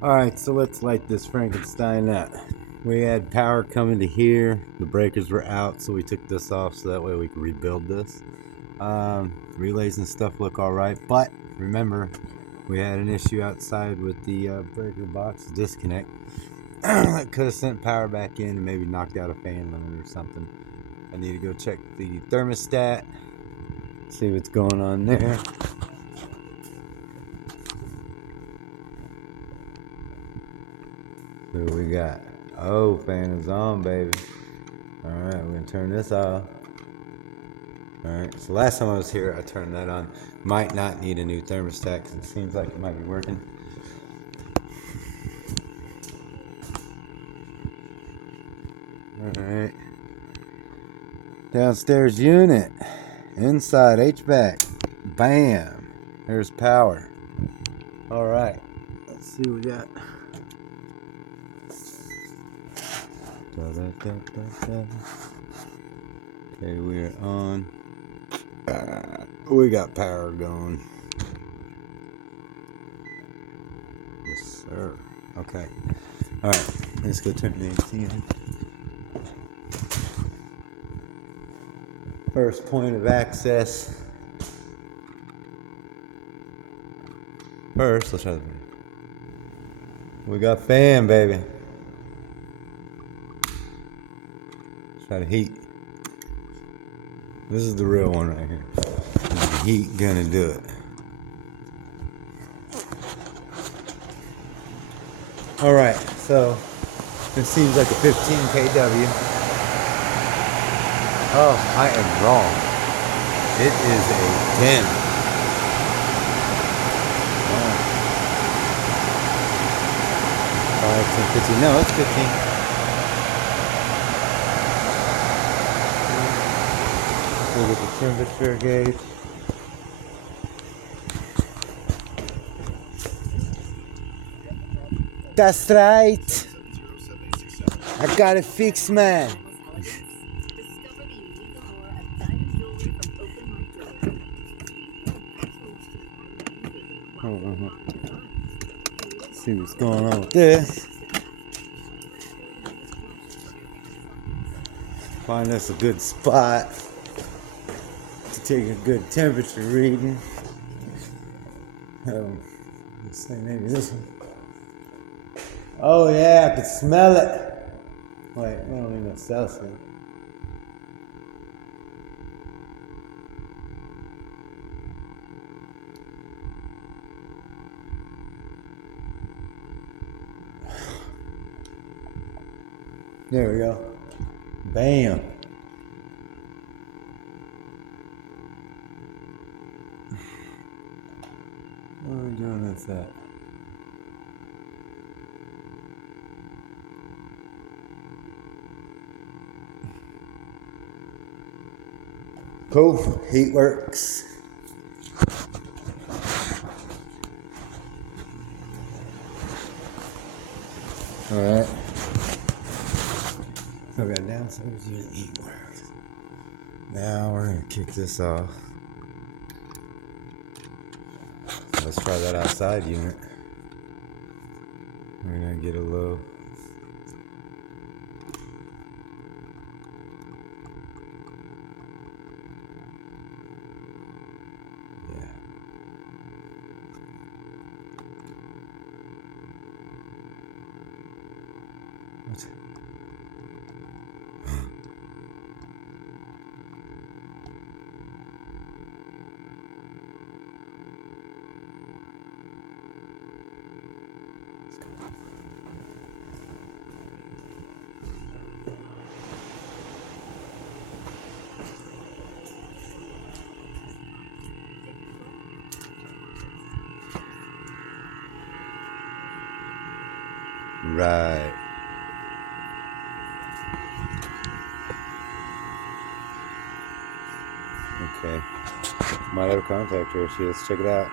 Alright, so let's light this Frankenstein up. We had power coming to here. The breakers were out, so we took this off so that way we could rebuild this. Relays and stuff look alright, but remember, we had an issue outside with the breaker box disconnect. That could have sent power back in and maybe knocked out a fan limit or something. I need to go check the thermostat, see what's going on there. So we got, oh, fan is on, baby. Alright, we're gonna turn this off. Alright, so last time I was here, I turned that on. Might not need a new thermostat because it seems like it might be working. Alright. Downstairs unit. Inside HVAC. Bam. There's power. Alright. Let's see what we got. Okay, we are on. We got power going. Yes, sir. Okay. Alright, let's go turn the AC on. First point of access. First, let's try the. We got fan, baby. Let's try the heat. This is the real one right here. The heat gonna do it. Alright, so this seems like a 15 kW. Oh, I am wrong. It is a 10. Oh. 5, 10, 15. No, it's 15. Look at the temperature gauge. That's right. I got it fixed, man. See what's going on with this. Find us a good spot to take a good temperature reading. Let's say maybe this one. Oh yeah, I can smell it. Wait, we don't need no Celsius. There we go. Bam. What are we doing with that? Cool. Heat works. Alright. So we got downstairs unit heat works. Now we're gonna kick this off. Let's try that outside unit. We're gonna get a low. Yeah. What? Right. Okay. Might have a contact here. See, let's check it out.